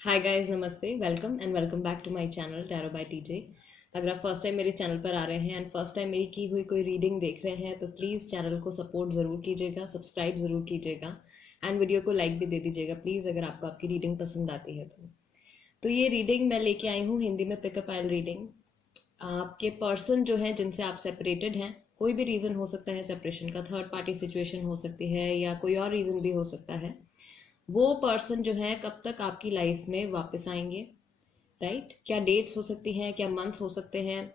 हाय guys, नमस्ते, welcome and welcome back to my channel tarot by TJ. अगर आप first time मेरे channel पर आ रहे हैं एंड फर्स्ट टाइम मेरी की हुई कोई रीडिंग देख रहे हैं तो प्लीज़ चैनल को सपोर्ट ज़रूर कीजिएगा, सब्सक्राइब ज़रूर कीजिएगा एंड वीडियो को लाइक भी दे दीजिएगा प्लीज़, अगर आपको आपकी रीडिंग पसंद आती है तो ये रीडिंग मैं लेके आई हूँ हिंदी में पिकअप आइल रीडिंग। आपके पर्सन जो है जिनसे आप सेपरेटेड हैं, कोई भी रीज़न हो सकता है सेपरेशन का, थर्ड पार्टी सिचुएशन हो सकती है या कोई और रीज़न भी हो सकता है। वो पर्सन जो है कब तक आपकी लाइफ में वापस आएंगे, राइट? क्या डेट्स हो सकती हैं, क्या मंथ्स हो सकते हैं,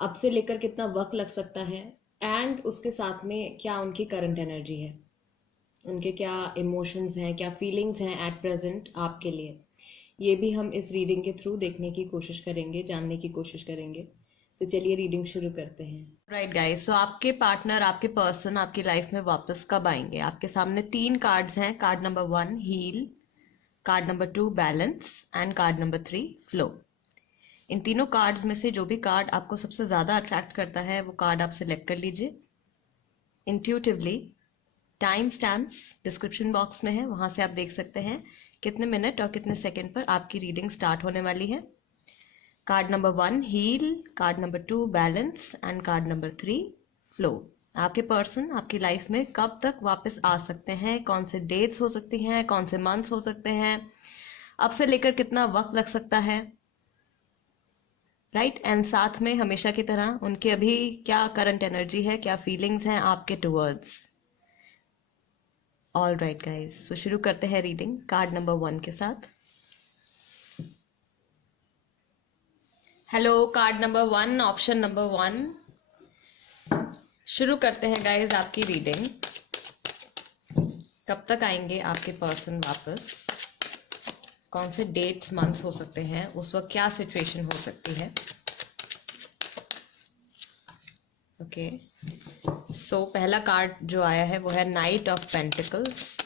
अब से लेकर कितना वक्त लग सकता है, एंड उसके साथ में क्या उनकी करंट एनर्जी है, उनके क्या इमोशंस हैं, क्या फीलिंग्स हैं एट प्रेजेंट आपके लिए। ये भी हम इस रीडिंग के थ्रू देखने की कोशिश करेंगे, जानने की कोशिश करेंगे। तो चलिए रीडिंग शुरू करते हैं। राइट गाइस, सो आपके पार्टनर, आपके पर्सन आपकी लाइफ में वापस कब आएंगे? आपके सामने 3 कार्ड्स हैं। Card number 1 heal, card number 2 balance and card number 3 flow. इन तीनों कार्ड्स में से जो भी कार्ड आपको सबसे ज़्यादा अट्रैक्ट करता है वो कार्ड आप सिलेक्ट कर लीजिए intuitively. Time stamps description box में है, वहाँ से आप देख सकते हैं कितने मिनट और कितने सेकंड पर आपकी रीडिंग स्टार्ट होने वाली है। Card number 1 heal, card number 2 balance and card number 3 flow. आपके पर्सन आपकी लाइफ में कब तक वापस आ सकते हैं, कौन से डेट्स हो सकती हैं, कौन से मंथ्स हो सकते हैं, अब से लेकर कितना वक्त लग सकता है, राइट? एंड साथ में हमेशा की तरह उनके अभी क्या करंट एनर्जी है, क्या फीलिंग्स हैं आपके टुवर्ड्स। ऑल राइट गाइज, तो शुरू करते हैं रीडिंग कार्ड नंबर 1 के साथ। Hello card number 1, option number 1। शुरू करते हैं गाइज आपकी रीडिंग। कब तक आएंगे आपके पर्सन वापस, कौन से डेट्स मंथ्स हो सकते हैं, उस वक्त क्या सिचुएशन हो सकती है। ओके, सो पहला कार्ड जो आया है वो है knight of pentacles,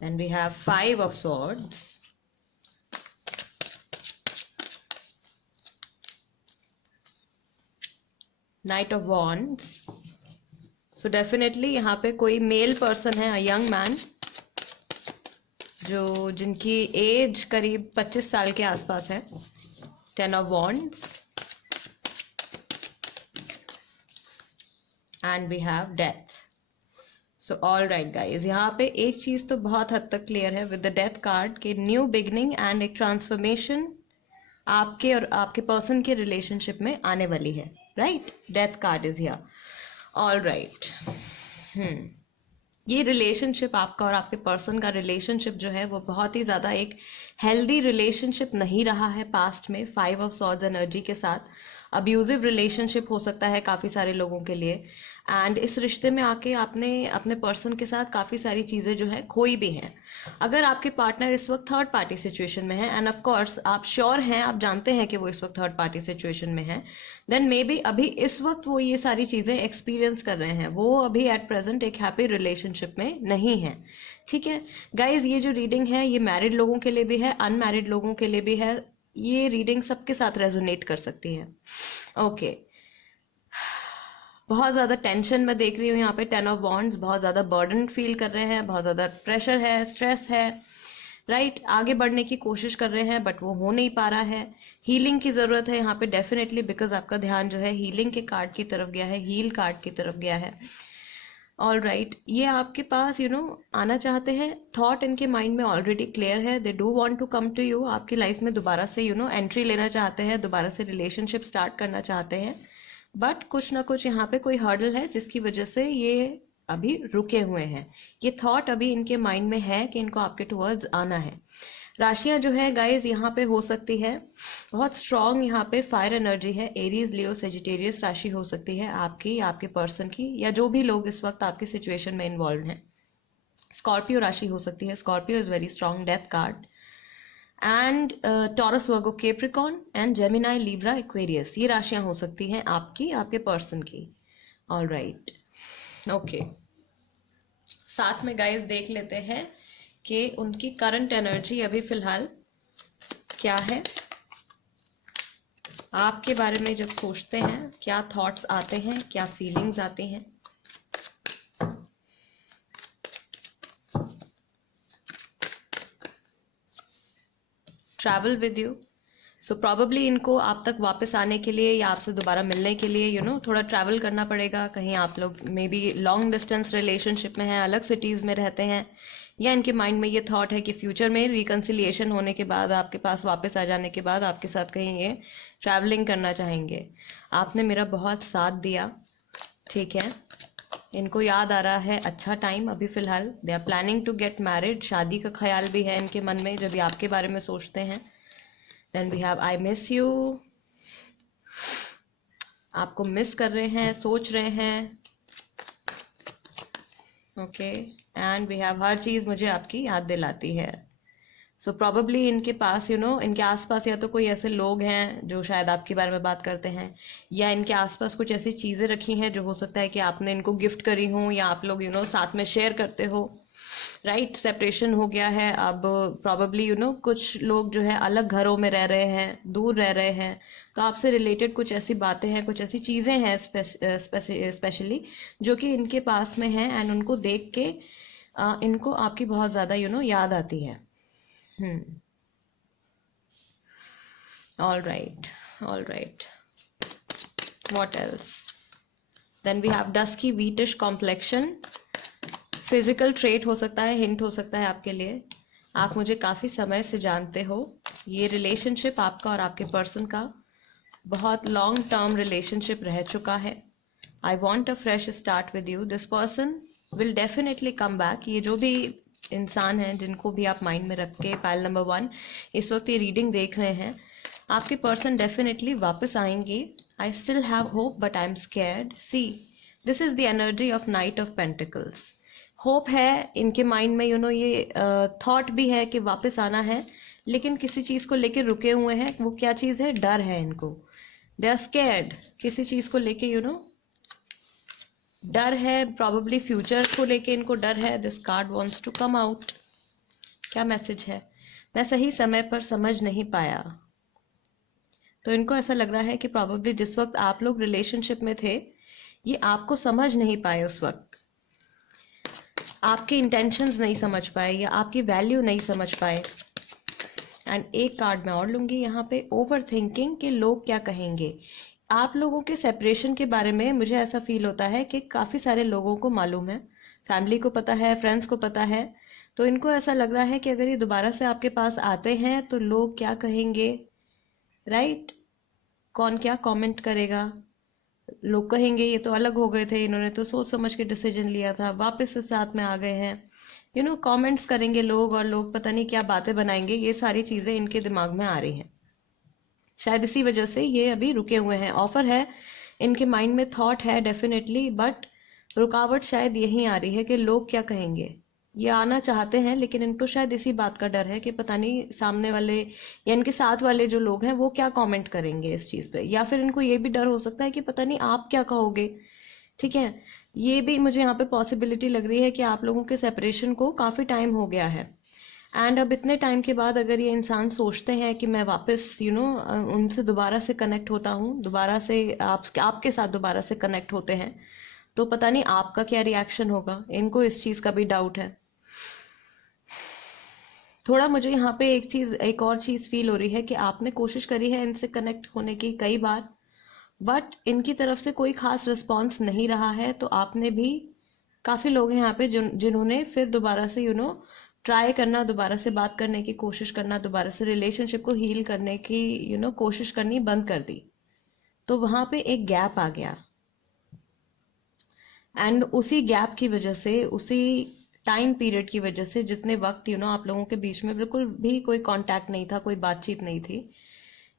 then we have 5 of swords, knight of wands. So definitely यहाँ पे कोई मेल पर्सन है, अ यंग मैन, जो जिनकी एज करीब 25 साल के आसपास है। 10 of wands and we have death. So all right guys, यहाँ पे एक चीज तो बहुत हद तक क्लियर है विद द डेथ कार्ड के न्यू बिगनिंग एंड एक ट्रांसफॉर्मेशन आपके और आपके पर्सन के रिलेशनशिप में आने वाली है, right? Death card is here. All right, ये रिलेशनशिप आपका और आपके पर्सन का रिलेशनशिप जो है वो बहुत ही ज़्यादा एक हेल्दी रिलेशनशिप नहीं रहा है पास्ट में। 5 ऑफ सॉर्ड्स एनर्जी के साथ अब्यूजिव रिलेशनशिप हो सकता है काफ़ी सारे लोगों के लिए, एंड इस रिश्ते में आके आपने अपने पर्सन के साथ काफ़ी सारी चीज़ें जो है खोई भी हैं। अगर आपके पार्टनर इस वक्त थर्ड पार्टी सिचुएशन में है, एंड ऑफ कोर्स आप श्योर हैं, आप जानते हैं कि वो इस वक्त थर्ड पार्टी सिचुएशन में है, देन मे बी अभी इस वक्त वो ये सारी चीज़ें एक्सपीरियंस कर रहे हैं, वो अभी एट प्रेजेंट एक हैप्पी रिलेशनशिप में नहीं है। ठीक है गाइज, ये जो रीडिंग है ये मैरिड लोगों के लिए भी है, अनमैरिड लोगों के लिए भी है। ये रीडिंग सबके साथ रेजोनेट कर सकती है। ओके, बहुत ज़्यादा टेंशन मैं देख रही हूँ यहाँ पे। 10 ऑफ वॉन्ड्स, बहुत ज़्यादा बर्डन फील कर रहे हैं, बहुत ज़्यादा प्रेशर है, स्ट्रेस है, राइट? आगे बढ़ने की कोशिश कर रहे हैं बट वो हो नहीं पा रहा है। हीलिंग की ज़रूरत है यहाँ पे डेफिनेटली, बिकॉज आपका ध्यान जो है हीलिंग के कार्ड की तरफ गया है, हील कार्ड की तरफ गया है। ऑल राइट, ये आपके पास आना चाहते हैं, थॉट इनके माइंड में ऑलरेडी क्लियर है, they do want to come to you, आपकी लाइफ में दोबारा से एंट्री लेना चाहते हैं, दोबारा से रिलेशनशिप स्टार्ट करना चाहते हैं, बट कुछ ना कुछ यहाँ पे कोई हर्डल है जिसकी वजह से ये अभी रुके हुए हैं। ये थॉट अभी इनके माइंड में है कि इनको आपके टुवर्ड्स आना है। राशियां जो है गाइज यहाँ पे हो सकती है बहुत स्ट्रांग, यहाँ पे फायर एनर्जी है, एरीज, लियो, सेजिटेरियस राशि हो सकती है आपकी, आपके पर्सन की, या जो भी लोग इस वक्त आपकी सिचुएशन में इन्वॉल्व हैं। स्कॉर्पियो राशि हो सकती है, Scorpio is very strong death card, and taurus, Virgo, Capricorn and Gemini, Libra, Aquarius, ये राशियां हो सकती हैं आपकी, आपके पर्सन की। ऑल राइट, ओके, साथ में गाइज देख लेते हैं कि उनकी करंट एनर्जी अभी फिलहाल क्या है, आपके बारे में जब सोचते हैं क्या थॉट्स आते हैं, क्या फीलिंग्स आती हैं। Travel with you. So probably इनको आप तक वापस आने के लिए या आपसे दोबारा मिलने के लिए थोड़ा ट्रैवल करना पड़ेगा। कहीं आप लोग may be long distance relationship में हैं, अलग सिटीज़ में रहते हैं, या इनके माइंड में ये थॉट है कि फ्यूचर में रिकन्सिलिएशन होने के बाद, आपके पास वापस आ जाने के बाद आपके साथ कहीं ये ट्रैवलिंग करना चाहेंगे। आपने मेरा बहुत साथ दिया, ठीक है। इनको याद आ रहा है अच्छा टाइम अभी फ़िलहाल। They are planning to get married, शादी का ख्याल भी है इनके मन में जब ये आपके बारे में सोचते हैं। Then we have I miss you, आपको मिस कर रहे हैं, सोच रहे हैं, ओके। एंड वी हैव हर चीज़ मुझे आपकी याद दिलाती है। सो प्रॉबेबली इनके पास इनके आसपास या तो कोई ऐसे लोग हैं जो शायद आपके बारे में बात करते हैं, या इनके आसपास कुछ ऐसी चीज़ें रखी हैं जो हो सकता है कि आपने इनको गिफ्ट करी हो, या आप लोग साथ में शेयर करते हो, राइट। सेपरेशन हो गया है अब, प्रॉबेबली कुछ लोग जो है अलग घरों में रह रहे हैं, दूर रह रहे हैं, तो आपसे रिलेटेड कुछ ऐसी बातें हैं, कुछ ऐसी चीज़ें हैं स्पेशली जो कि इनके पास में हैं, एंड उनको देख के इनको आपकी बहुत ज़्यादा याद आती है। all right, what else? Then we have dusky wheatish complexion, physical trait हो सकता है, हिंट हो सकता है आपके लिए। आप मुझे काफ़ी समय से जानते हो, ये रिलेशनशिप आपका और आपके पर्सन का बहुत लॉन्ग टर्म रिलेशनशिप रह चुका है। I want a fresh start with you, this person will definitely come back. ये जो भी इंसान हैं जिनको भी आप माइंड में रख के पाइल नंबर 1 इस वक्त ये रीडिंग देख रहे हैं, आपके पर्सन डेफिनेटली वापस आएंगे। I still have hope but I am scared. See, this is the energy of knight of pentacles. Hope है इनके माइंड में, ये थॉट भी है कि वापस आना है, लेकिन किसी चीज़ को लेके रुके हुए हैं। वो क्या चीज़ है? डर है इनको। दे आर स्कैर्ड, किसी चीज़ को लेके डर है, प्रॉबेबली फ्यूचर को लेके इनको डर है। This card wants to come out. क्या मैसेज है? मैं सही समय पर समझ नहीं पाया। तो इनको ऐसा लग रहा है कि प्रॉबेबली जिस वक्त आप लोग रिलेशनशिप में थे, ये आपको समझ नहीं पाए, उस वक्त आपके इंटेंशंस नहीं समझ पाए, या आपकी वैल्यू नहीं समझ पाए। एंड एक कार्ड मैं और लूंगी यहाँ पे, ओवर थिंकिंग, कि लोग क्या कहेंगे। आप लोगों के सेपरेशन के बारे में मुझे ऐसा फील होता है कि काफ़ी सारे लोगों को मालूम है, फैमिली को पता है, फ्रेंड्स को पता है। तो इनको ऐसा लग रहा है कि अगर ये दोबारा से आपके पास आते हैं तो लोग क्या कहेंगे, राइट। कौन क्या कमेंट करेगा। लोग कहेंगे ये तो अलग हो गए थे, इन्होंने तो सोच समझ के डिसीजन लिया था, वापस से साथ में आ गए हैं। कमेंट्स करेंगे लोग, और लोग पता नहीं क्या बातें बनाएंगे। ये सारी चीज़ें इनके दिमाग में आ रही हैं। शायद इसी वजह से ये अभी रुके हुए हैं। ऑफर है इनके माइंड में, थॉट है डेफिनेटली, बट रुकावट शायद यही आ रही है कि लोग क्या कहेंगे। ये आना चाहते हैं, लेकिन इनको शायद इसी बात का डर है कि पता नहीं सामने वाले या इनके साथ वाले जो लोग हैं वो क्या कमेंट करेंगे इस चीज़ पे, या फिर इनको ये भी डर हो सकता है कि पता नहीं आप क्या कहोगे। ठीक है, ये भी मुझे यहाँ पे पॉसिबिलिटी लग रही है कि आप लोगों के सेपरेशन को काफ़ी टाइम हो गया है, एंड अब इतने टाइम के बाद अगर ये इंसान सोचते हैं कि मैं वापस उनसे दोबारा से कनेक्ट होता हूँ, दोबारा से आपके साथ दोबारा से कनेक्ट होते हैं, तो पता नहीं आपका क्या रिएक्शन होगा। इनको इस चीज़ का भी डाउट है। थोड़ा मुझे यहाँ पे एक और चीज़ फील हो रही है कि आपने कोशिश करी है इनसे कनेक्ट होने की कई बार, बट इनकी तरफ से कोई खास रिस्पॉन्स नहीं रहा है। तो आपने भी, काफ़ी लोग हैं यहाँ पे जिन्होंने फिर दोबारा से ट्राई करना, दोबारा से बात करने की कोशिश करना, दोबारा से रिलेशनशिप को हील करने की कोशिश करनी बंद कर दी। तो वहाँ पे एक गैप आ गया, एंड उसी गैप की वजह से, उसी टाइम पीरियड की वजह से, जितने वक्त आप लोगों के बीच में बिल्कुल भी कोई कांटेक्ट नहीं था, कोई बातचीत नहीं थी,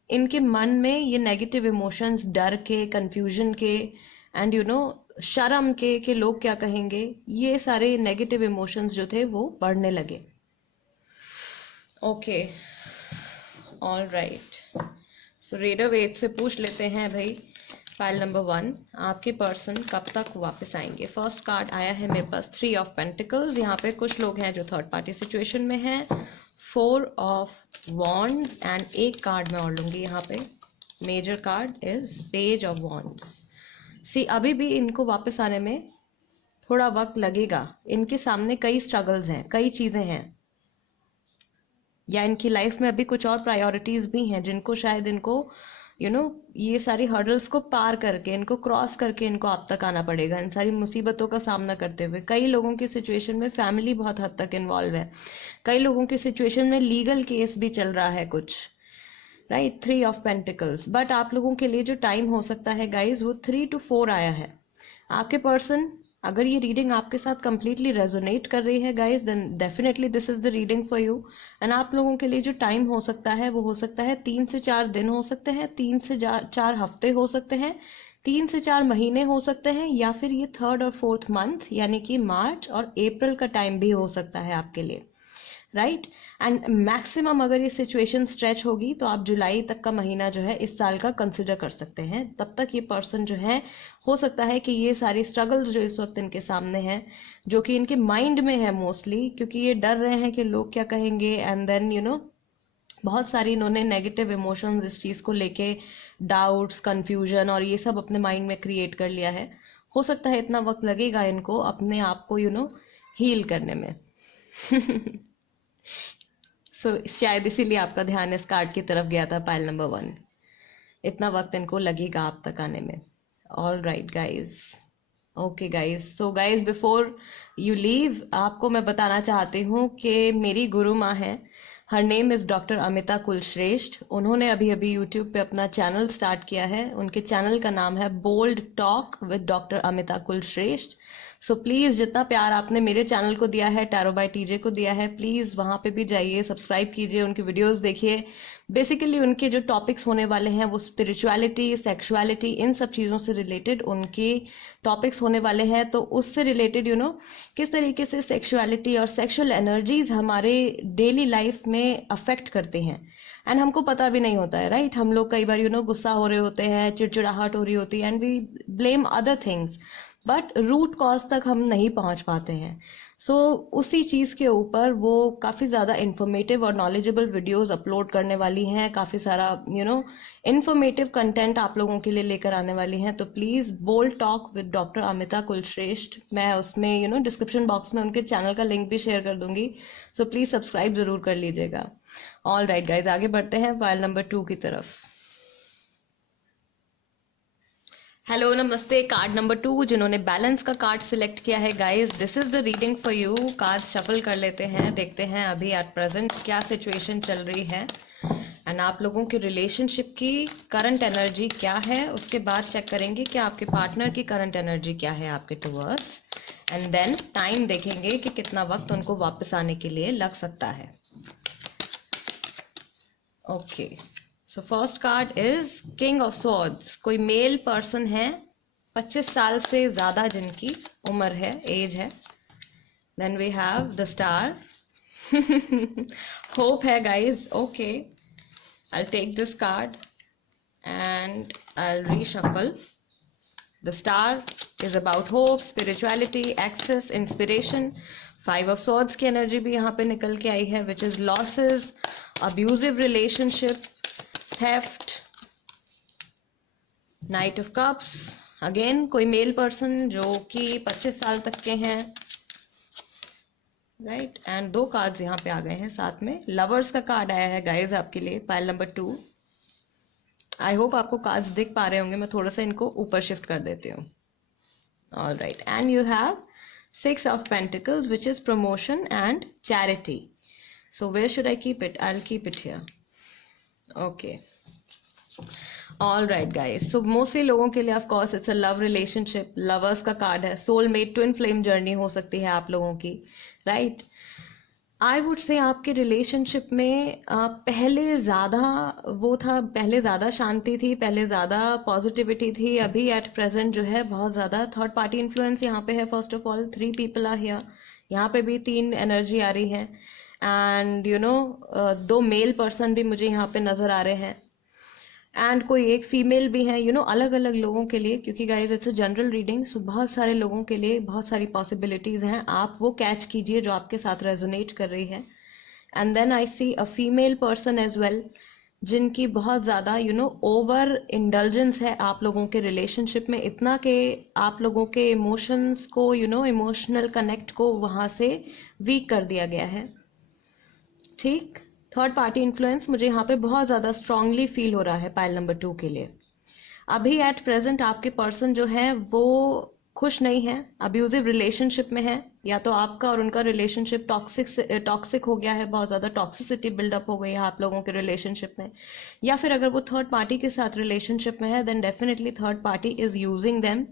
इनके मन में ये नेगेटिव इमोशंस, डर के, कंफ्यूजन के, एंड शर्म के कि लोग क्या कहेंगे, ये सारे नेगेटिव इमोशंस जो थे वो बढ़ने लगे। Okay, all right. So reader Ved से पूछ लेते हैं भाई, फाइल नंबर 1, आपके पर्सन कब तक वापस आएंगे। फर्स्ट कार्ड आया है मेरे पास 3 ऑफ पेंटिकल्स। यहाँ पे कुछ लोग हैं जो थर्ड पार्टी सिचुएशन में हैं। 4 ऑफ वॉन्ड्स, एंड एक कार्ड मैं और लूँगी यहाँ पे। Major card is page of wands. See, अभी भी इनको वापस आने में थोड़ा वक्त लगेगा। इनके सामने कई स्ट्रगल्स हैं, कई चीज़ें हैं, या इनकी लाइफ में अभी कुछ और प्रायोरिटीज भी हैं जिनको शायद इनको ये सारी हर्डल्स को पार करके, इनको क्रॉस करके इनको आप तक आना पड़ेगा, इन सारी मुसीबतों का सामना करते हुए। कई लोगों की सिचुएशन में फैमिली बहुत हद तक इन्वॉल्व है, कई लोगों की सिचुएशन में लीगल केस भी चल रहा है कुछ, राइट। 3 of pentacles. बट आप लोगों के लिए जो टाइम हो सकता है गाइज, वो 3 to 4 आया है। आपके पर्सन, अगर ये रीडिंग आपके साथ कंप्लीटली रेजोनेट कर रही है guys, then definitely this is the reading for you. And आप लोगों के लिए जो टाइम हो सकता है वो हो सकता है 3 से 4 दिन हो सकते हैं, 3 से 4 हफ्ते हो सकते हैं, 3 से 4 महीने हो सकते हैं, या फिर ये 3rd और 4th मंथ यानी कि मार्च और अप्रैल का टाइम भी हो सकता है आपके लिए, राइट। एंड मैक्सिमम अगर ये सिचुएशन स्ट्रेच होगी तो आप जुलाई तक का महीना जो है इस साल का कंसिडर कर सकते हैं। तब तक ये पर्सन जो है, हो सकता है कि ये सारी स्ट्रगल्स जो इस वक्त इनके सामने हैं, जो कि इनके माइंड में है मोस्टली, क्योंकि ये डर रहे हैं कि लोग क्या कहेंगे, एंड देन बहुत सारी इन्होंने नेगेटिव इमोशंस इस चीज़ को लेके, डाउट्स, कंफ्यूजन और ये सब अपने माइंड में क्रिएट कर लिया है। हो सकता है इतना वक्त लगेगा इनको अपने आप को हील करने में। शायद इसीलिए आपका ध्यान इस कार्ड की तरफ गया था, पाइल नंबर 1। इतना वक्त इनको लगेगा आप तक आने में। All right guys, okay guys. So guys, before you leave, आपको मैं बताना चाहती हूँ कि मेरी गुरु माँ है, her name is doctor Amita Kulshreshtha. उन्होंने अभी अभी यूट्यूब पे अपना चैनल स्टार्ट किया है। उनके चैनल का नाम है bold talk with doctor Amita Kulshreshtha. So please, जितना प्यार आपने मेरे चैनल को दिया है, टैरो बाय टीजे को दिया है, प्लीज़ वहाँ पे भी जाइए, सब्सक्राइब कीजिए, उनकी वीडियोस देखिए। बेसिकली उनके जो टॉपिक्स होने वाले हैं वो स्पिरिचुअलिटी, सेक्सुअलिटी, इन सब चीज़ों से रिलेटेड उनके टॉपिक्स होने वाले हैं। तो उससे रिलेटेड किस तरीके से सेक्सुअलिटी और सेक्सुअल एनर्जीज हमारे डेली लाइफ में अफेक्ट करते हैं, एंड हमको पता भी नहीं होता है, राइट। हम लोग कई बार गुस्सा हो रहे होते हैं, चिड़चिड़ाहट हो रही होती है, and we blame other things, but root cause तक हम नहीं पहुंच पाते हैं। सो उसी चीज़ के ऊपर वो काफ़ी ज़्यादा इन्फॉर्मेटिव और नॉलेजेबल वीडियोस अपलोड करने वाली हैं, काफ़ी सारा इन्फॉर्मेटिव कंटेंट आप लोगों के लिए लेकर आने वाली हैं। तो please, bold talk with doctor Amita Kulshreshtha, मैं उसमें डिस्क्रिप्शन बॉक्स में उनके चैनल का लिंक भी शेयर कर दूंगी। सो प्लीज़ सब्सक्राइब ज़रूर कर लीजिएगा। ऑल राइट गाइज, आगे बढ़ते हैं फाइल नंबर 2 की तरफ। हेलो, नमस्ते। कार्ड नंबर 2, जिन्होंने बैलेंस का कार्ड सिलेक्ट किया है guys, this is the reading for you. Card shuffle कर लेते हैं, देखते हैं अभी एट प्रेजेंट क्या सिचुएशन चल रही है, एंड आप लोगों की रिलेशनशिप की करंट एनर्जी क्या है। उसके बाद चेक करेंगे कि आपके पार्टनर की करंट एनर्जी क्या है आपके टुवर्ड्स, एंड देन टाइम देखेंगे कि कितना वक्त उनको वापस आने के लिए लग सकता है। Okay, so first card is king of swords. कोई मेल पर्सन है 25 साल से ज्यादा जिनकी उम्र है, एज है। Then we have the star. Hope है guys. Okay, I take this card and I reshuffle. The star is about hope, spirituality, access, inspiration. 5 of swords की एनर्जी भी यहाँ पे निकल के आई है, which is losses, abusive relationship, theft, knight of cups. Again कोई मेल पर्सन जो कि 25 साल तक के हैं, राइट। एंड 2 कार्ड्स यहाँ पे आ गए हैं साथ में। लवर्स का कार्ड आया है गाइज आपके लिए, पाइल नंबर 2। आई होप आपको कार्ड्स दिख पा रहे होंगे, मैं थोड़ा सा इनको ऊपर शिफ्ट कर देती हूँ। All right, and you have 6 of Pentacles, which is promotion and charity. So where should I keep it? I'll keep it here. Okay. All right guys, so mostly लोगों के लिए of course it's a love relationship, lovers का card है, soulmate, twin flame journey हो सकती है आप लोगों की, right? आई वुड से आपके रिलेशनशिप में पहले ज़्यादा वो था, पहले ज़्यादा शांति थी, पहले ज़्यादा पॉजिटिविटी थी। अभी एट प्रेजेंट जो है बहुत ज़्यादा थर्ड पार्टी इन्फ्लुएंस यहाँ पे है। First of all 3 people are here, यहाँ पे भी 3 एनर्जी आ रही है, एंड 2 मेल पर्सन भी मुझे यहाँ पे नज़र आ रहे हैं, एंड कोई एक फीमेल भी है, अलग अलग लोगों के लिए, क्योंकि guys it's a general reading, so बहुत सारे लोगों के लिए बहुत सारी पॉसिबिलिटीज हैं। आप वो कैच कीजिए जो आपके साथ रेजोनेट कर रही है। And then I see a female person as well, जिनकी बहुत ज़्यादा ओवर इंडल्जेंस है आप लोगों के रिलेशनशिप में, इतना कि आप लोगों के इमोशंस को इमोशनल कनेक्ट को वहाँ से वीक कर दिया गया है, ठीक। थर्ड पार्टी इन्फ्लुएंस मुझे यहाँ पे बहुत ज़्यादा स्ट्रांगली फील हो रहा है पाइल नंबर 2 के लिए। अभी एट प्रेजेंट आपके पर्सन जो है वो खुश नहीं है, अब्यूजिव रिलेशनशिप में है, या तो आपका और उनका रिलेशनशिप टॉक्सिक हो गया है, बहुत ज़्यादा टॉक्सिसिटी बिल्डअप हो गई है आप लोगों के रिलेशनशिप में, या फिर अगर वो थर्ड पार्टी के साथ रिलेशनशिप में है then definitely third party is using them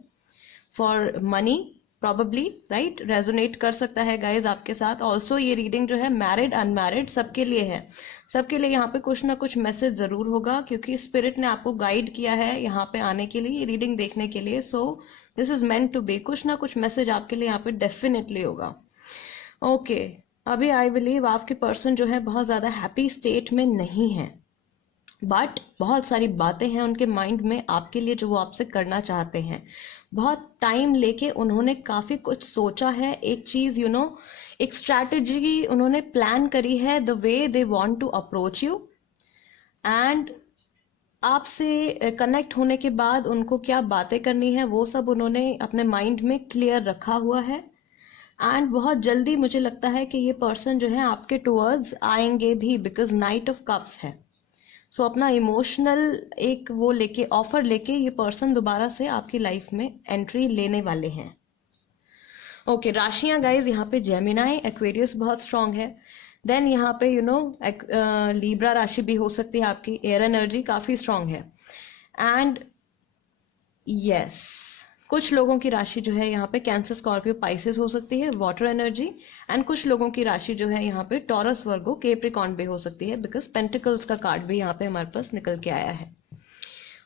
for money probably, right. Resonate कर सकता है गाइज आपके साथ। ऑल्सो ये रीडिंग जो है मैरिड अनमैरिड सबके लिए है, सबके लिए यहाँ पे कुछ ना कुछ मैसेज जरूर होगा, क्योंकि स्पिरिट ने आपको गाइड किया है यहाँ पे आने के लिए, ये रीडिंग देखने के लिए। So this is meant to be, कुछ ना कुछ मैसेज आपके लिए यहाँ पे डेफिनेटली होगा। ओके, अभी आई बिलीव आपके पर्सन जो है बहुत ज्यादा हैप्पी स्टेट में नहीं है, बट बहुत सारी बातें हैं उनके माइंड में आपके लिए जो वो आपसे करना चाहते हैं। बहुत टाइम लेके उन्होंने काफी कुछ सोचा है, एक चीज एक स्ट्रैटेजी उन्होंने प्लान करी है, the way they want to approach you, and आपसे कनेक्ट होने के बाद उनको क्या बातें करनी है वो सब उन्होंने अपने माइंड में क्लियर रखा हुआ है। एंड बहुत जल्दी मुझे लगता है कि ये पर्सन जो है आपके टुवर्ड्स आएंगे भी, बिकॉज नाइट ऑफ कप्स है। सो अपना इमोशनल एक वो लेके, ऑफर लेके ये पर्सन दोबारा से आपकी लाइफ में एंट्री लेने वाले हैं। ओके, राशियां गाइज यहाँ पे जेमिनाई, एक्वेरियस बहुत स्ट्रांग है। देन यहाँ पे लीब्रा राशि भी हो सकती है आपकी, एयर एनर्जी काफी स्ट्रांग है। एंड यस, कुछ लोगों की राशि जो है यहाँ पे कैंसर, स्कॉर्पियो, पाइसेस हो सकती है, वाटर एनर्जी। एंड कुछ लोगों की राशि जो है यहाँ पे टॉरस, वर्गो, केप्रिकॉन भी हो सकती है, बिकॉज पेंटिकल्स का कार्ड भी यहाँ पे हमारे पास निकल के आया है।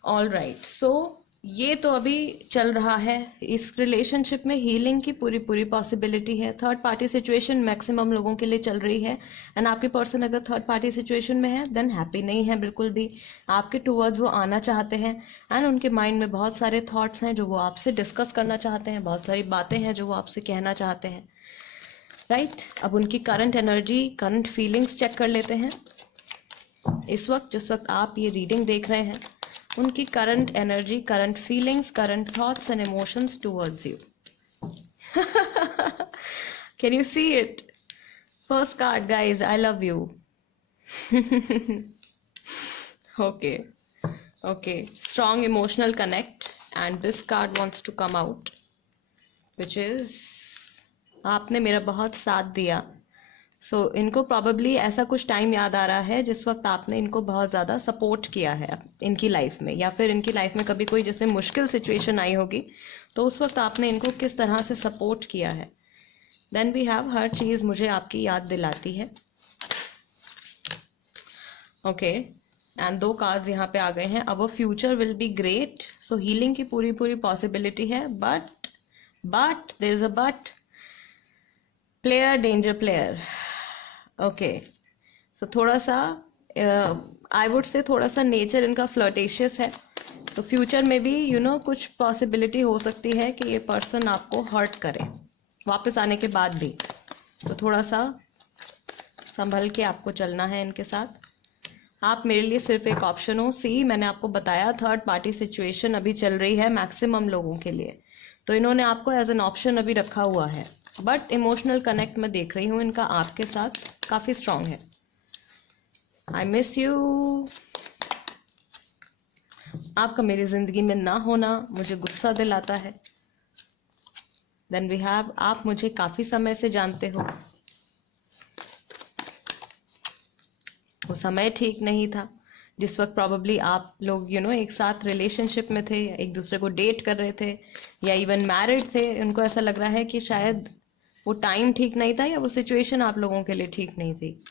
ऑल राइट, सो ये तो अभी चल रहा है। इस रिलेशनशिप में हीलिंग की पूरी पूरी पॉसिबिलिटी है। थर्ड पार्टी सिचुएशन मैक्सिमम लोगों के लिए चल रही है, एंड आपके पर्सन अगर थर्ड पार्टी सिचुएशन में है देन हैप्पी नहीं है बिल्कुल भी। आपके टूवर्ड्स वो आना चाहते हैं, एंड उनके माइंड में बहुत सारे थॉट्स हैं जो वो आपसे डिस्कस करना चाहते हैं, बहुत सारी बातें हैं जो वो आपसे कहना चाहते हैं, राइट। अब उनकी current energy, current feelings check कर लेते हैं। इस वक्त जिस वक्त आप ये रीडिंग देख रहे हैं, उनकी current energy, current feelings, current thoughts and emotions towards you. Can you see it? First card guys, I love you. Okay okay, strong emotional connect, and this card wants to come out, which is आपने मेरा बहुत साथ दिया। सो इनको probably ऐसा कुछ time याद आ रहा है जिस वक्त आपने इनको बहुत ज़्यादा सपोर्ट किया है इनकी लाइफ में, या फिर इनकी लाइफ में कभी कोई जैसे मुश्किल सिचुएशन आई होगी तो उस वक्त आपने इनको किस तरह से सपोर्ट किया है। देन वी हैव हर चीज़ मुझे आपकी याद दिलाती है। ओके, एंड 2 कार्ड्स यहाँ पे आ गए हैं। अब future will be great, so healing की पूरी पूरी पॉसिबिलिटी है, but there is a but, player danger player. Okay, so थोड़ा सा आई वुड से थोड़ा सा नेचर इनका फ्लर्टेशियस है, तो फ्यूचर में भी कुछ पॉसिबिलिटी हो सकती है कि ये पर्सन आपको हर्ट करे वापस आने के बाद भी, तो थोड़ा सा संभल के आपको चलना है इनके साथ। आप मेरे लिए सिर्फ एक ऑप्शन हो। सी, मैंने आपको बताया थर्ड पार्टी सिचुएशन अभी चल रही है मैक्सिमम लोगों के लिए, तो इन्होंने आपको एज एन ऑप्शन अभी रखा हुआ है, बट इमोशनल कनेक्ट मैं देख रही हूँ इनका आपके साथ काफी स्ट्रांग है। आई मिस यू। आपका मेरी जिंदगी में ना होना मुझे गुस्सा दिलाता है। देन वी हैव, आप मुझे काफी समय से जानते हो, वो समय ठीक नहीं था जिस वक्त प्रॉबेबली आप लोग एक साथ रिलेशनशिप में थे, एक दूसरे को डेट कर रहे थे, या इवन मैरिड थे। उनको ऐसा लग रहा है कि शायद वो टाइम ठीक नहीं था या वो सिचुएशन आप लोगों के लिए ठीक नहीं थी।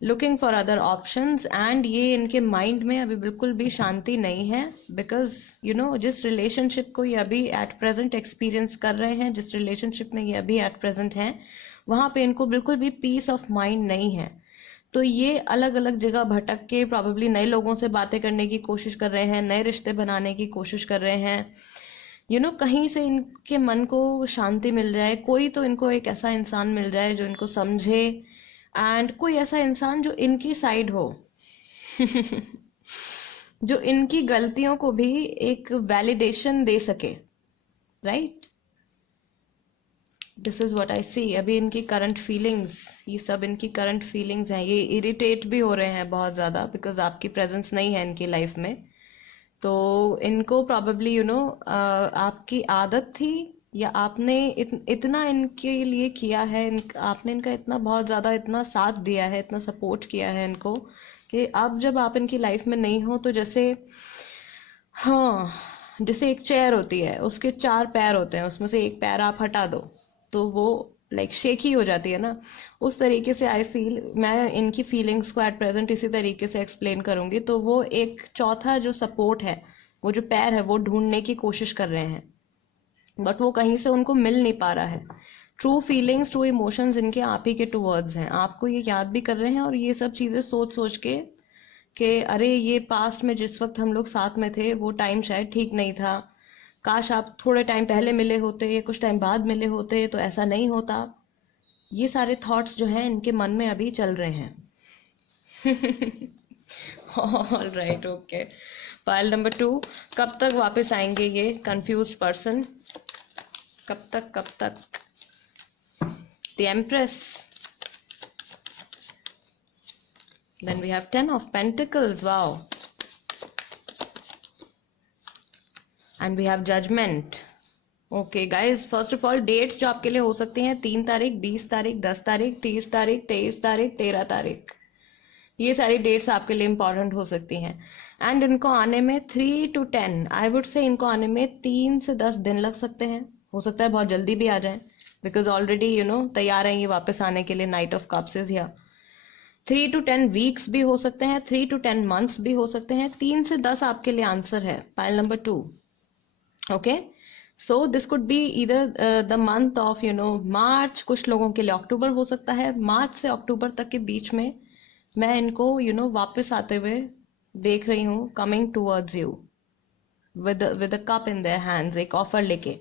Looking for other options, and ये इनके माइंड में अभी बिल्कुल भी शांति नहीं है, बिकॉज जिस रिलेशनशिप को ये अभी एट प्रेजेंट एक्सपीरियंस कर रहे हैं, जिस रिलेशनशिप में ये अभी एट प्रेजेंट हैं, वहाँ पे इनको बिल्कुल भी पीस ऑफ माइंड नहीं है। तो ये अलग अलग जगह भटक के प्रॉबेबली नए लोगों से बातें करने की कोशिश कर रहे हैं, नए रिश्ते बनाने की कोशिश कर रहे हैं। कहीं से इनके मन को शांति मिल जाए, कोई तो इनको एक ऐसा इंसान मिल जाए जो इनको समझे, एंड कोई ऐसा इंसान जो इनकी साइड हो जो इनकी गलतियों को भी एक वैलिडेशन दे सके, right. This is what I see. अभी इनकी करंट फीलिंग्स, ये सब इनकी करंट फीलिंग्स हैं। ये इरिटेट भी हो रहे हैं बहुत ज़्यादा बिकॉज आपकी प्रेजेंस नहीं है इनकी लाइफ में। तो इनको प्रॉबेबली आपकी आदत थी, या आपने इतना इनके लिए किया है, आपने इनका इतना बहुत ज़्यादा इतना साथ दिया है, इतना सपोर्ट किया है इनको, कि अब जब आप इनकी लाइफ में नहीं हो तो जैसे, हाँ, जैसे एक चेयर होती है, उसके 4 पैर होते हैं, उसमें से एक पैर आप हटा दो तो वो लाइक शेकी हो जाती है ना। उस तरीके से आई फील, मैं इनकी फीलिंग्स को एट प्रेजेंट इसी तरीके से एक्सप्लेन करूंगी। तो वो एक चौथा जो सपोर्ट है, वो जो पैर है, वो ढूंढने की कोशिश कर रहे हैं, बट वो कहीं से उनको मिल नहीं पा रहा है। ट्रू फीलिंग्स, ट्रू इमोशंस इनके आप ही के टूवर्ड्स हैं, आपको ये याद भी कर रहे हैं, और ये सब चीज़ें सोच सोच के कि अरे ये पास्ट में जिस वक्त हम लोग साथ में थे वो टाइम शायद ठीक नहीं था, काश आप थोड़े टाइम पहले मिले होते या कुछ टाइम बाद मिले होते तो ऐसा नहीं होता। ये सारे थॉट्स जो हैं इनके मन में अभी चल रहे हैं। All right, okay. Pile number 2, कब तक वापस आएंगे ये कंफ्यूज्ड पर्सन? कब तक, कब तक? The empress, then we have 10 of Pentacles, wow, and we have Judgment. Okay guys, first of all dates जो आपके लिए हो सकती हैं 3 तारीख, 20 तारीख, 10 तारीख, 30 तारीख, 23 तारीख, 13 तारीख, ये सारी डेट्स आपके लिए इंपॉर्टेंट हो सकती हैं। एंड इनको आने में 3 to 10, आई वुड से इनको आने में 3 से 10 दिन लग सकते हैं। हो सकता है बहुत जल्दी भी आ जाए बिकॉज ऑलरेडी तैयार हैं ये वापस आने के लिए। Night of cups is here. 3 to 10 weeks भी हो सकते हैं, 3 to 10 मंथ्स भी हो सकते हैं। 3 से 10 आपके लिए आंसर है, pile number 2। Okay, so this could be इधर द मंथ ऑफ मार्च, कुछ लोगों के लिए अक्टूबर हो सकता है। मार्च से अक्टूबर तक के बीच में मैं इनको वापस आते हुए देख रही हूँ, coming towards you with a cup in their hands, एक ऑफर लेके।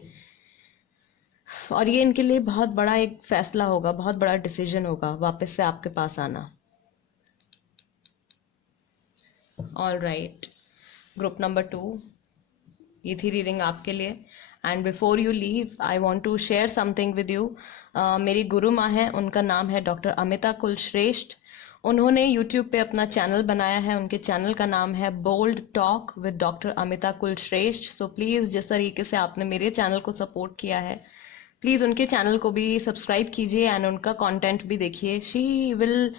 और ये इनके लिए बहुत बड़ा एक फैसला होगा, बहुत बड़ा डिसीजन होगा वापस से आपके पास आना। ऑल राइट, ग्रुप नंबर 2, ये थी रीडिंग आपके लिए। And before you leave I want to share something with you. मेरी गुरु माँ है, उनका नाम है डॉक्टर अमिता कुलश्रेष्ठ। उन्होंने यूट्यूब पे अपना चैनल बनाया है, उनके चैनल का नाम है bold talk with doctor Amita Kulshreshtha. So please, जिस तरीके से आपने मेरे चैनल को सपोर्ट किया है, प्लीज़ उनके चैनल को भी सब्सक्राइब कीजिए एंड उनका कंटेंट भी देखिए। She will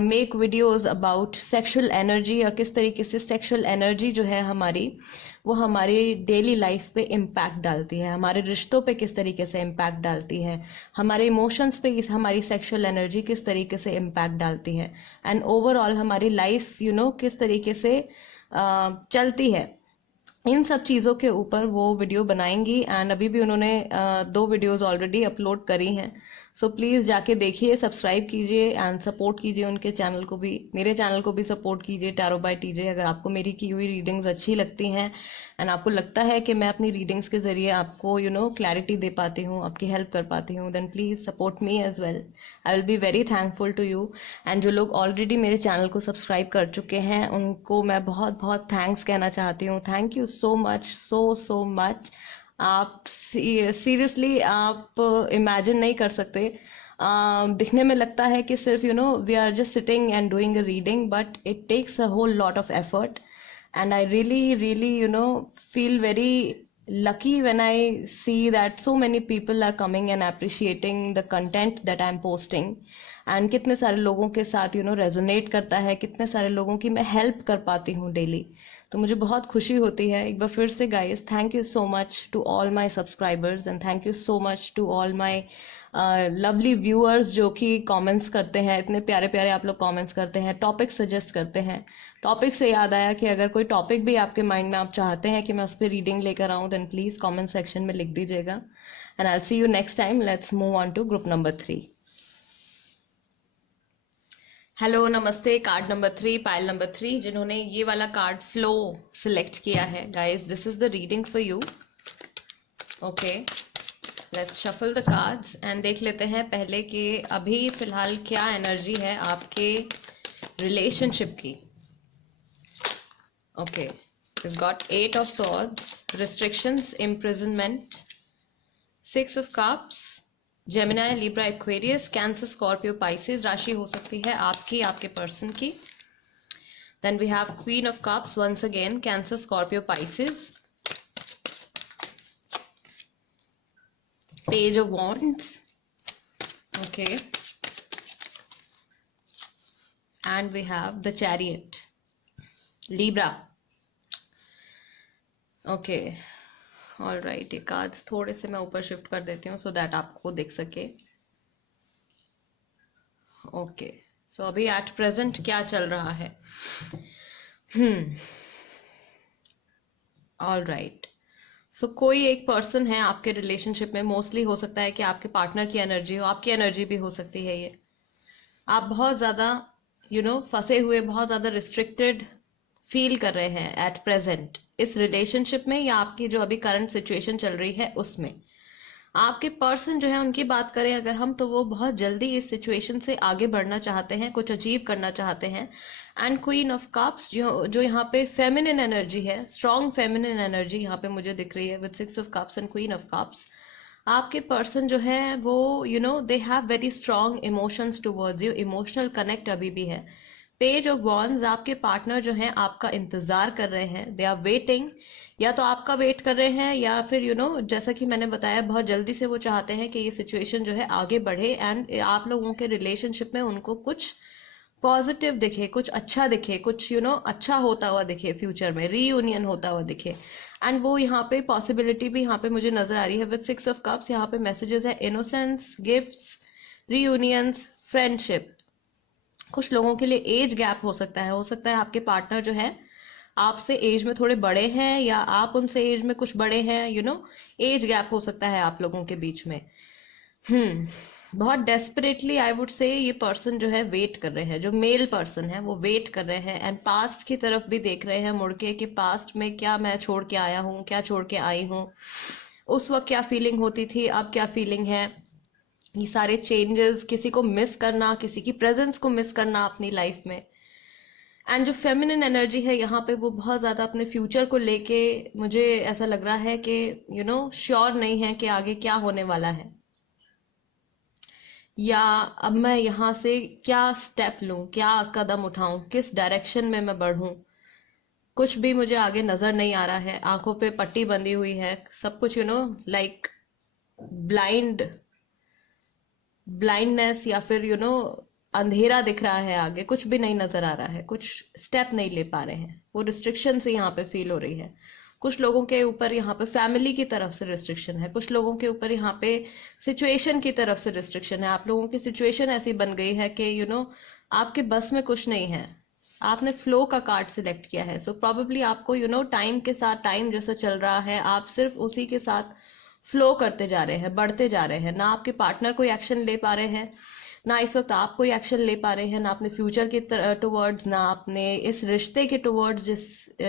make videos about sexual energy, और किस तरीके से सेक्सुअल एनर्जी जो है हमारी, वो हमारी डेली लाइफ पे इम्पैक्ट डालती है, हमारे रिश्तों पे किस तरीके से इम्पैक्ट डालती है, हमारे इमोशंस पे हमारी सेक्सुअल एनर्जी किस तरीके से इम्पैक्ट डालती है, एंड ओवरऑल हमारी लाइफ किस तरीके से चलती है। इन सब चीज़ों के ऊपर वो वीडियो बनाएंगी। एंड अभी भी उन्होंने 2 वीडियोस ऑलरेडी अपलोड करी हैं। सो प्लीज़ जाके देखिए, सब्सक्राइब कीजिए एंड सपोर्ट कीजिए उनके चैनल को भी, मेरे चैनल को भी सपोर्ट कीजिए, टैरो बाय टीजे। अगर आपको मेरी की हुई रीडिंग्स अच्छी लगती हैं एंड आपको लगता है कि मैं अपनी रीडिंग्स के ज़रिए आपको क्लैरिटी दे पाती हूँ, आपकी हेल्प कर पाती हूँ, then please support me as well. I will be very thankful to you. And जो लोग ऑलरेडी मेरे चैनल को सब्सक्राइब कर चुके हैं उनको मैं बहुत बहुत थैंक्स कहना चाहती हूँ। Thank you so much, so much. आप सीरियसली आप इमेजिन नहीं कर सकते। दिखने में लगता है कि सिर्फ we are just sitting and doing a reading, but it takes a whole lot of effort and I really feel very lucky when I see that so many people are coming and appreciating the content that I'm posting, and कितने सारे लोगों के साथ resonate करता है, कितने सारे लोगों की मैं हेल्प कर पाती हूँ डेली। तो मुझे बहुत खुशी होती है। एक बार फिर से guys, thank you so much to all my subscribers and thank you so much to all my lovely viewers जो कि कमेंट्स करते हैं, इतने प्यारे प्यारे आप लोग कमेंट्स करते हैं, टॉपिक सजेस्ट करते हैं। टॉपिक से याद आया कि अगर कोई टॉपिक भी आपके माइंड में आप चाहते हैं कि मैं उस पर रीडिंग लेकर आऊँ, देन प्लीज़ कमेंट सेक्शन में लिख दीजिएगा। And I see you next time. Let's move on to group number 3। Hello, नमस्ते। कार्ड नंबर 3, पाइल नंबर 3, जिन्होंने ये वाला कार्ड फ्लो सिलेक्ट किया है, guys this is the reading for you. Okay, let's shuffle the cards and देख लेते हैं पहले कि अभी फिलहाल क्या एनर्जी है आपके रिलेशनशिप की। Okay, we've got 8 of Swords, restrictions, imprisonment, 6 of Cups, Gemini, Libra, Aquarius, Cancer, Scorpio, Pisces राशि हो सकती है आपकी, आपके पर्सन की। Then we have queen of cups, once again Cancer, Scorpio, Pisces, page of wands, okay, and we have the chariot, Libra, okay, all right. ये cards थोड़े से मैं ऊपर शिफ्ट कर देती हूँ सो दैट आपको दिख सके। ओके, सो अभी एट प्रेजेंट क्या चल रहा है? ऑल राइट, सो कोई एक पर्सन है आपके रिलेशनशिप में, मोस्टली हो सकता है कि आपके पार्टनर की एनर्जी हो, आपकी एनर्जी भी हो सकती है। ये आप बहुत ज़्यादा फंसे हुए, बहुत ज़्यादा रिस्ट्रिक्टेड फील कर रहे हैं एट प्रेजेंट इस रिलेशनशिप में, या आपकी जो अभी करंट सिचुएशन चल रही है उसमें। आपके पर्सन जो है उनकी बात करें अगर हम, तो वो बहुत जल्दी इस सिचुएशन से आगे बढ़ना चाहते हैं, कुछ अचीव करना चाहते हैं। एंड क्वीन ऑफ कप्स जो यहाँ पे फेमिनिन एनर्जी है, स्ट्रॉन्ग फेमिनिन एनर्जी यहाँ पे मुझे दिख रही है with 6 of cups and queen of cups. आपके पर्सन जो है वो they have very strong emotions towards you, emotional connect अभी भी है। पेज ऑफ वॉन्ड्स, आपके पार्टनर जो है आपका इंतजार कर रहे हैं, दे आर वेटिंग, या तो आपका वेट कर रहे हैं या फिर जैसा कि मैंने बताया बहुत जल्दी से वो चाहते हैं कि ये सिचुएशन जो है आगे बढ़े एंड आप लोगों के रिलेशनशिप में उनको कुछ पॉजिटिव दिखे, कुछ अच्छा दिखे, कुछ अच्छा होता हुआ दिखे, फ्यूचर में रीयूनियन होता हुआ दिखे। एंड वो यहाँ पे पॉसिबिलिटी भी यहाँ पे मुझे नजर आ रही है विद 6 ऑफ कप्स। यहाँ पे मैसेजेस है इनोसेंस, गिफ्ट्स, रीयूनियंस, फ्रेंडशिप। कुछ लोगों के लिए एज गैप हो सकता है आपके पार्टनर जो है आपसे एज में थोड़े बड़े हैं या आप उनसे एज में कुछ बड़े हैं, एज गैप हो सकता है आप लोगों के बीच में। बहुत डेस्परेटली आई वुड से ये पर्सन जो है वेट कर रहे हैं, जो मेल पर्सन है वो वेट कर रहे हैं एंड पास्ट की तरफ भी देख रहे हैं मुड़ के कि पास्ट में क्या मैं छोड़ के आया हूँ, क्या छोड़ के आई हूँ, उस वक्त क्या फीलिंग होती थी, अब क्या फीलिंग है। ये सारे चेंजेस, किसी को मिस करना, किसी की प्रेजेंस को मिस करना अपनी लाइफ में। एंड जो फेमिनिन एनर्जी है यहाँ पे वो बहुत ज़्यादा अपने फ्यूचर को लेके मुझे ऐसा लग रहा है कि श्योर नहीं है कि आगे क्या होने वाला है, या अब मैं यहाँ से क्या स्टेप लूँ, क्या कदम उठाऊं, किस डायरेक्शन में मैं बढ़ूं। कुछ भी मुझे आगे नजर नहीं आ रहा है, आंखों पे पट्टी बंधी हुई है, सब कुछ लाइक ब्लाइंडनेस या फिर अंधेरा दिख रहा है, आगे कुछ भी नहीं नजर आ रहा है, कुछ स्टेप नहीं ले पा रहे हैं, वो रिस्ट्रिक्शन से यहाँ पे फील हो रही है। कुछ लोगों के ऊपर यहाँ पे फैमिली की तरफ से रिस्ट्रिक्शन है, कुछ लोगों के ऊपर यहाँ पे सिचुएशन की तरफ से रिस्ट्रिक्शन है। आप लोगों की सिचुएशन ऐसी बन गई है कि आपके बस में कुछ नहीं है, आपने फ्लो का कार्ड सिलेक्ट किया है। सो प्रॉबेबली आपको टाइम के साथ, टाइम जैसा चल रहा है आप सिर्फ उसी के साथ फ्लो करते जा रहे हैं, बढ़ते जा रहे हैं। ना आपके पार्टनर कोई एक्शन ले पा रहे हैं, ना इस वक्त आप कोई एक्शन ले पा रहे हैं, ना अपने फ्यूचर के टुवर्ड्स, ना अपने इस रिश्ते के टुवर्ड्स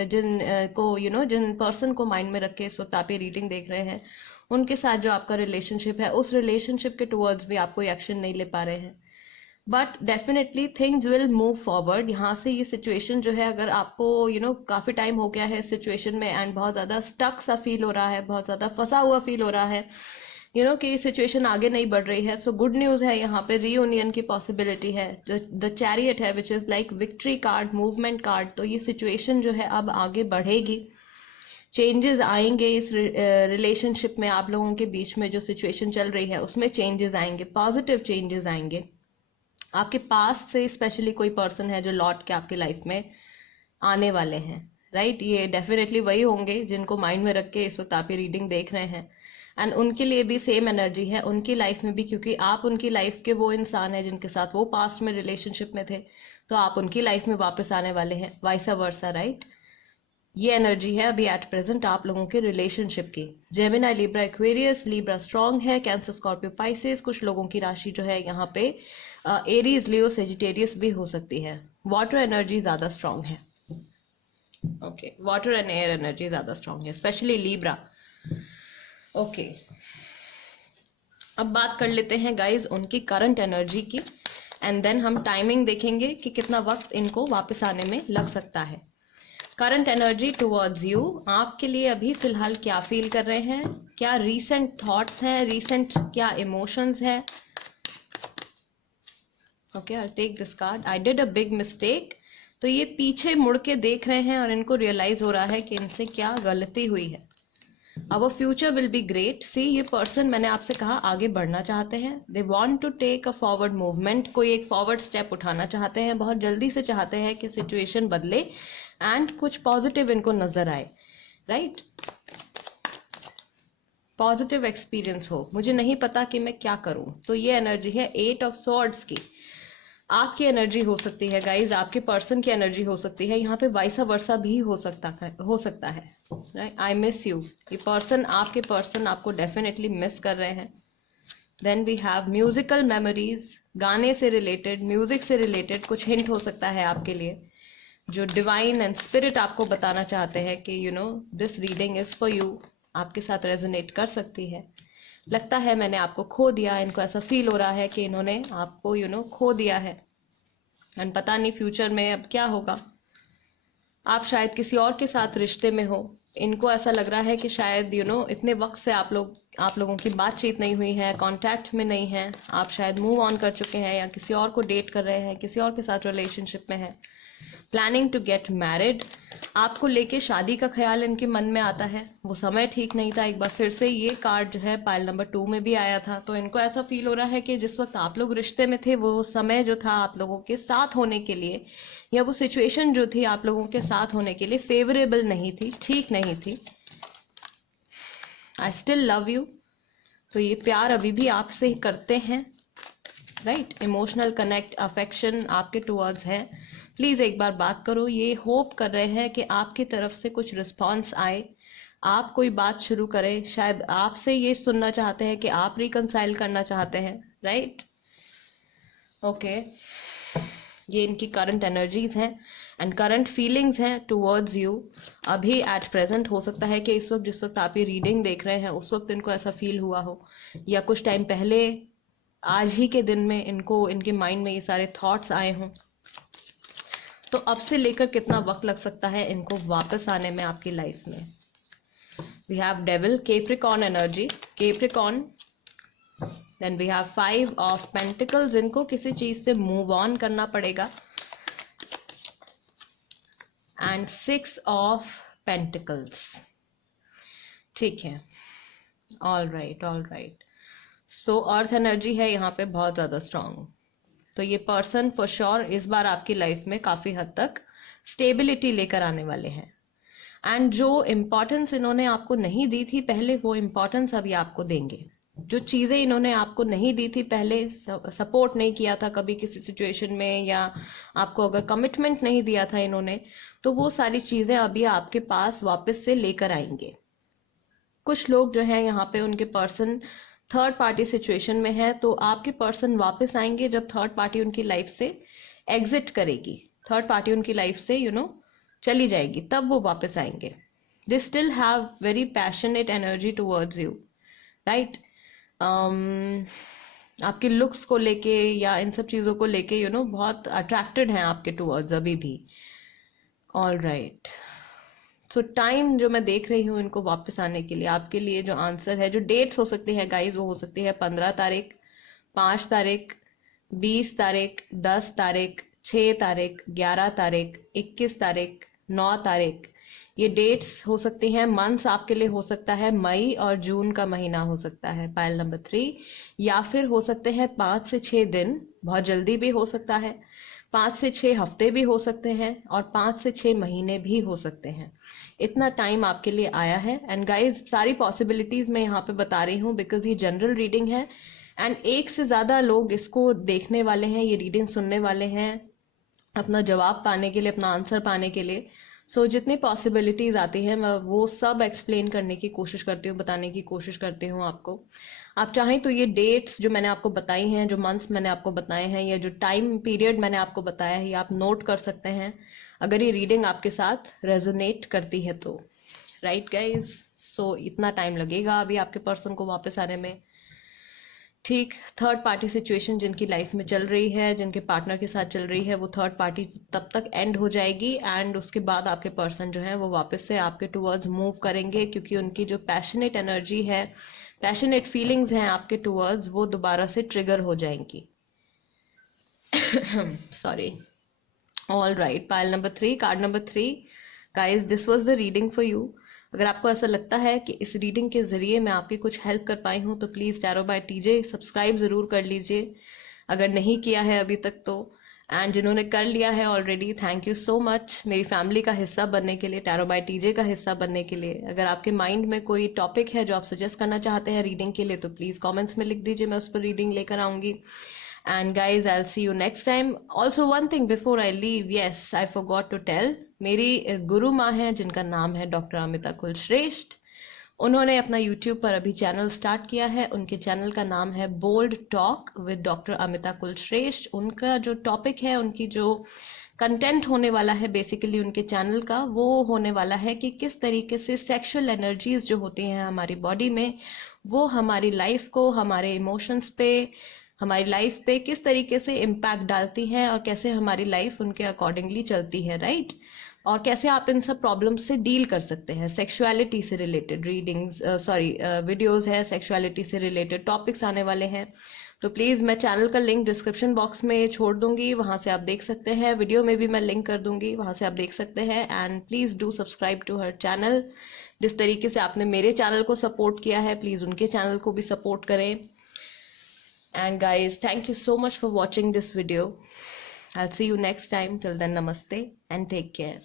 जिन पर्सन को माइंड में रख के इस वक्त आप ये रीडिंग देख रहे हैं, उनके साथ जो आपका रिलेशनशिप है उस रिलेशनशिप के टुवर्ड्स भी आप कोई एक्शन नहीं ले पा रहे हैं। But definitely things will move forward. यहाँ से ये सिचुएशन जो है, अगर आपको काफी टाइम हो गया है इस सिचुएशन में एंड बहुत ज्यादा स्टक सा फील हो रहा है, बहुत ज्यादा फंसा हुआ फील हो रहा है, कि ये सिचुएशन आगे नहीं बढ़ रही है, सो गुड न्यूज है, यहाँ पे रीयूनियन की पॉसिबिलिटी है। द चैरियट है which is like victory card, movement card. तो ये सिचुएशन जो है अब आगे बढ़ेगी, चेंजेस आएंगे इस रिलेशनशिप में, आप लोगों के बीच में जो सिचुएशन चल रही है उसमें चेंजेस आएंगे, पॉजिटिव चेंजेस आएंगे। आपके पास से स्पेशली कोई पर्सन है जो लौट के आपके लाइफ में आने वाले हैं, राइट? ये डेफिनेटली वही होंगे जिनको माइंड में रख के इस वक्त आप ये रीडिंग देख रहे हैं। एंड उनके लिए भी सेम एनर्जी है, उनकी लाइफ में भी, क्योंकि आप उनकी लाइफ के वो इंसान है जिनके साथ वो पास्ट में रिलेशनशिप में थे, तो आप उनकी लाइफ में वापस आने वाले हैं, वाइसा वर्सा, राइट? ये एनर्जी है अभी एट प्रेजेंट आप लोगों के रिलेशनशिप की। Gemini, Libra, Aquarius. Libra strong है, कैंसर, स्कॉर्पियो, पाइसेस। कुछ लोगों की राशि जो है यहाँ पे एरीज, लियो, सेजिटेरियस भी हो सकती है। वाटर एनर्जी ज्यादा स्ट्रॉन्ग है, okay, water and air energy ज्यादा स्ट्रॉन्ग है, स्पेशली लिब्रा। ओके, अब बात कर लेते हैं गाइज उनकी करंट एनर्जी की, एंड देन हम टाइमिंग देखेंगे कि कितना वक्त इनको वापस आने में लग सकता है। करंट एनर्जी टुवर्ड्स यू, आपके लिए अभी फिलहाल क्या फील कर रहे हैं, क्या रीसेंट थॉट्स हैं, रीसेंट क्या इमोशंस है। Okay, I take this card, I did a big mistake. तो ये पीछे मुड़ के देख रहे हैं और इनको रियलाइज हो रहा है कि इनसे क्या गलती हुई है। Our future will be great. See, ये पर्सन, मैंने आपसे कहा, आगे बढ़ना चाहते हैं। They want to take a forward movement, कोई एक फॉरवर्ड स्टेप उठाना चाहते हैं, बहुत जल्दी से चाहते हैं कि सिचुएशन बदले एंड कुछ पॉजिटिव इनको नजर आए, राइट? पॉजिटिव एक्सपीरियंस हो, मुझे नहीं पता कि मैं क्या करूं। तो ये एनर्जी है 8 ऑफ स्वॉर्ड्स की। आपकी एनर्जी हो सकती है गाइज, आपके पर्सन की एनर्जी हो सकती है, यहाँ पे वाइसा वर्सा भी हो सकता है, राइट? आई मिस यू, ये पर्सन, आपके पर्सन आपको डेफिनेटली मिस कर रहे हैं। Then we have musical memories, गाने से रिलेटेड, म्यूजिक से रिलेटेड कुछ हिंट हो सकता है आपके लिए, जो डिवाइन एंड स्पिरिट आपको बताना चाहते हैं कि you know this reading is for you, आपके साथ रेजोनेट कर सकती है। लगता है मैंने आपको खो दिया, इनको ऐसा फील हो रहा है कि इन्होंने आपको खो दिया है एंड पता नहीं फ्यूचर में अब क्या होगा। आप शायद किसी और के साथ रिश्ते में हो, इनको ऐसा लग रहा है कि शायद इतने वक्त से आप लोगों की बातचीत नहीं हुई है, कांटेक्ट में नहीं है, आप शायद मूव ऑन कर चुके हैं या किसी और को डेट कर रहे हैं, किसी और के साथ रिलेशनशिप में है, प्लानिंग टू गेट मैरिड। आपको लेके शादी का ख्याल इनके मन में आता है, वो समय ठीक नहीं था। एक बार फिर से ये कार्ड जो है पाइल नंबर 2 में भी आया था, तो इनको ऐसा फील हो रहा है कि जिस वक्त आप लोग रिश्ते में थे, वो समय जो था आप लोगों के साथ होने के लिए, या वो सिचुएशन जो थी आप लोगों के साथ होने के लिए फेवरेबल नहीं थी, ठीक नहीं थी। आई स्टिल लव यू, तो ये प्यार अभी भी आपसे ही करते हैं, राइट? इमोशनल कनेक्ट, अफेक्शन आपके टुवर्ड्स है। प्लीज एक बार बात करो, ये होप कर रहे हैं कि आपकी तरफ से कुछ रिस्पॉन्स आए, आप कोई बात शुरू करें, शायद आपसे ये सुनना चाहते हैं कि आप रिकंसाइल करना चाहते हैं, राइट? ओके, ये इनकी करंट एनर्जीज हैं एंड करंट फीलिंग्स हैं टुवर्ड्स यू। अभी एट प्रेजेंट हो सकता है कि इस वक्त, जिस वक्त आप ये रीडिंग देख रहे हैं, उस वक्त इनको ऐसा फील हुआ हो, या कुछ टाइम पहले, आज ही के दिन में इनको, इनके माइंड में ये सारे थॉट्स आए हों। तो अब से लेकर कितना वक्त लग सकता है इनको वापस आने में आपकी लाइफ में? We have devil, Capricorn energy, Capricorn. Then we have 5 of pentacles, इनको किसी चीज से मूव ऑन करना पड़ेगा, एंड 6 ऑफ पेंटिकल्स। ठीक है, ऑल राइट। सो अर्थ एनर्जी है यहाँ पे बहुत ज्यादा स्ट्रांग। तो ये पर्सन फॉर श्योर इस बार आपकी लाइफ में काफी हद तक स्टेबिलिटी लेकर आने वाले हैं, एंड जो इम्पोर्टेंस इन्होंने आपको नहीं दी थी पहले, वो इम्पोर्टेंस अभी आपको देंगे। जो चीजें इन्होंने आपको नहीं दी थी पहले, सपोर्ट नहीं किया था कभी किसी सिचुएशन में, या आपको अगर कमिटमेंट नहीं दिया था इन्होंने, तो वो सारी चीजें अभी आपके पास वापस से लेकर आएंगे। कुछ लोग जो है यहाँ पे, उनके पर्सन थर्ड पार्टी सिचुएशन में है, तो आपके पर्सन वापस आएंगे जब थर्ड पार्टी उनकी लाइफ से एग्जिट करेगी, थर्ड पार्टी उनकी लाइफ से चली जाएगी, तब वो वापस आएंगे। They still have very passionate energy towards you, right? आपके लुक्स को लेके या इन सब चीजों को लेके बहुत अट्रैक्टेड हैं आपके टुवर्ड्स अभी भी। ऑल राइट, सो टाइम जो मैं देख रही हूँ इनको वापस आने के लिए, आपके लिए जो आंसर है, जो डेट्स हो सकती है गाइज, वो हो सकती है 15 तारीख, 5 तारीख, 20 तारीख, 10 तारीख, 6 तारीख, 11 तारीख, 21 तारीख, 9 तारीख। ये डेट्स हो सकती हैं। मंथ्स आपके लिए हो सकता है मई और जून का महीना हो सकता है, पाइल नंबर 3, या फिर हो सकते हैं 5 से 6 दिन, बहुत जल्दी भी हो सकता है, 5 से 6 हफ्ते भी हो सकते हैं, और 5 से 6 महीने भी हो सकते हैं। इतना टाइम आपके लिए आया है। एंड गाइज, सारी पॉसिबिलिटीज मैं यहाँ पे बता रही हूँ बिकॉज ये जनरल रीडिंग है, एंड एक से ज्यादा लोग इसको देखने वाले हैं, ये रीडिंग सुनने वाले हैं अपना जवाब पाने के लिए, अपना आंसर पाने के लिए। सो जितनी पॉसिबिलिटीज आती हैं मैं वो सब एक्सप्लेन करने की कोशिश करती हूँ, बताने की कोशिश करती हूँ आपको। आप चाहें तो ये डेट्स जो मैंने आपको बताई हैं, जो मंथ्स मैंने आपको बताए हैं, या जो टाइम पीरियड मैंने आपको बताया है, ये आप नोट कर सकते हैं अगर ये रीडिंग आपके साथ रेजोनेट करती है तो, राइट गाइज? सो इतना टाइम लगेगा अभी आपके पर्सन को वापस आने में। ठीक, थर्ड पार्टी सिचुएशन जिनकी लाइफ में चल रही है, जिनके पार्टनर के साथ चल रही है, वो थर्ड पार्टी तब तक एंड हो जाएगी एंड उसके बाद आपके पर्सन जो है वो वापस से आपके टुवर्ड्स मूव करेंगे, क्योंकि उनकी जो पैशनेट एनर्जी है, पैशनेट फीलिंग्स हैं आपके टुवर्ड्स, वो दोबारा से ट्रिगर हो जाएंगी। Sorry. All right, pile number 3, card number 3। Guys, this was the reading for you. अगर आपको ऐसा लगता है कि इस रीडिंग के ज़रिए मैं आपकी कुछ हेल्प कर पाई हूँ तो please tarot by TJ subscribe ज़रूर कर लीजिए, अगर नहीं किया है अभी तक तो। एंड जिन्होंने कर लिया है already, thank you so much मेरी फैमिली का हिस्सा बनने के लिए, टैरो बाय टीजे का हिस्सा बनने के लिए। अगर आपके माइंड में कोई टॉपिक है जो आप सजेस्ट करना चाहते हैं रीडिंग के लिए तो प्लीज़ कॉमेंट्स में लिख दीजिए, मैं उस पर रीडिंग लेकर आऊँगी। And guys, I'll see you next time. Also one thing before I leave, yes, I forgot to tell, मेरी गुरु माँ है जिनका नाम है डॉक्टर अमिता कुलश्रेष्ठ। उन्होंने अपना YouTube पर अभी चैनल स्टार्ट किया है। उनके चैनल का नाम है bold talk with doctor Amita Kulshreshtha. उनका जो टॉपिक है, उनकी जो कंटेंट होने वाला है बेसिकली उनके चैनल का, वो होने वाला है कि किस तरीके से सेक्सुअल एनर्जीज जो होती हैं हमारी बॉडी में, वो हमारी लाइफ को, हमारे इमोशंस पे, हमारी लाइफ पे किस तरीके से इम्पैक्ट डालती हैं और कैसे हमारी लाइफ उनके अकॉर्डिंगली चलती है, राइट। और कैसे आप इन सब प्रॉब्लम्स से डील कर सकते हैं। सेक्सुअलिटी से रिलेटेड रीडिंग्स, वीडियोस है, सेक्सुअलिटी से रिलेटेड टॉपिक्स आने वाले हैं। तो प्लीज़ मैं चैनल का लिंक डिस्क्रिप्शन बॉक्स में छोड़ दूंगी, वहाँ से आप देख सकते हैं। वीडियो में भी मैं लिंक कर दूंगी, वहाँ से आप देख सकते हैं। And please do subscribe to her channel. जिस तरीके से आपने मेरे चैनल को सपोर्ट किया है, प्लीज़ उनके चैनल को भी सपोर्ट करें। And guys, thank you so much for watching this video. I'll see you next time. Till then, namaste and take care.